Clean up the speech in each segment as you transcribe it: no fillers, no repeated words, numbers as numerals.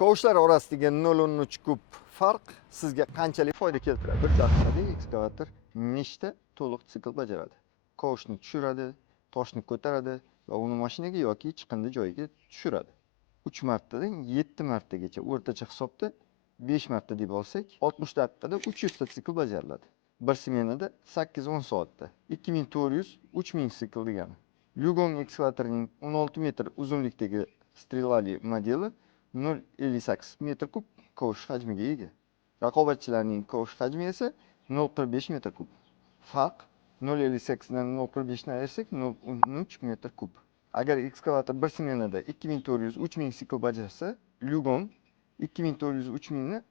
Kovushlar orasidagi 0,3 kub farq sizga qanchalik foyda keltiradi? Bir daqiqada ekskavator nechta to'liq sikl bajaradi? Kovushni tushiradi, toshni ko'taradi va uni mashinaga yoki chiqindi joyiga tushiradi. 3 martadan 7 martagacha o'rtacha hisobda 5 marta deb olsak, 60 daqiqada 300 ta sikl bajariladi. Bir smenada 8-10 soatda 2400 3000 sikl degani. Yugong ekskavatorining 16 metr uzunlikdagi strelali modeli 0,58 metr kub kovush hajmiga ega. Raqobatchilarning kovush hajmi esa 0,45 metr kub. Farq 0,58 dan 0,45 ni ayirsak 0,13 metr kub. Agar ekskavator bir smenada 2400-3000 sikl bajarsa, Yugong 2400-3000 ni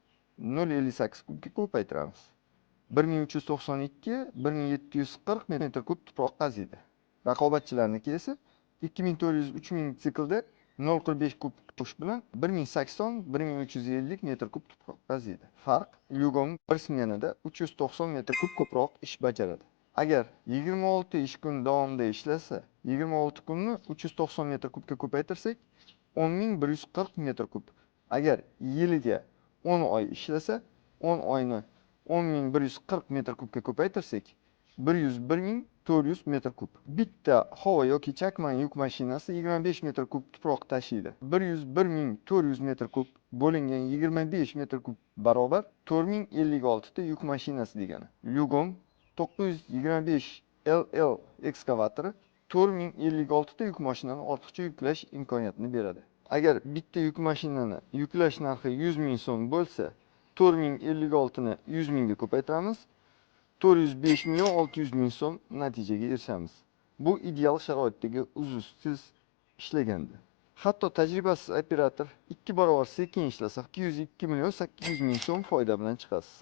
0,58 kubga ko'paytiramiz. 1392-1740 metr kub tuproq qaziydi. Raqobatchilarniki esa 2400-3000 siklda 0,45 kub tuproq bilan 1080-1350 metr kub tuproq qaziydi. Farq Yugong bir smenada 390 metr kub ko'proq ish bajaradi. Agar 26 ish kun davomida ishlasa, 26 kunni 390 metr kubga ko'paytirsak, 10140 metr kub. Agar yiliga 10 oy ishlasa, 10 oyni 10140 metr kubga ko'paytirsak, 101400 metr kub. Bitta havo yoki chakman yuk mashinasi 25 metr kub tuproq tashiydi. 101400 metr kub bo'lingan 25 metr kub barobar 4056 ta yuk mashinasi degani. Yugong 925 LL ekskavatori 4056 ta yuk mashinani ortiqcha yuklash imkoniyatini beradi. Agar bitta yuk mashinani yuklash narxi 100 ming so'm bo'lsa, 4056 ni 100 mingga ko'paytiramiz. 405 milyon 600 ming so'm natijaga erishamiz. Bu ideal sharoitdagi uzluksiz ishlaganda. Hatto tajribasiz operator 2 barobar sekin ishlasa, 202 milyon 800 ming so'm foyda bilan chiqasiz.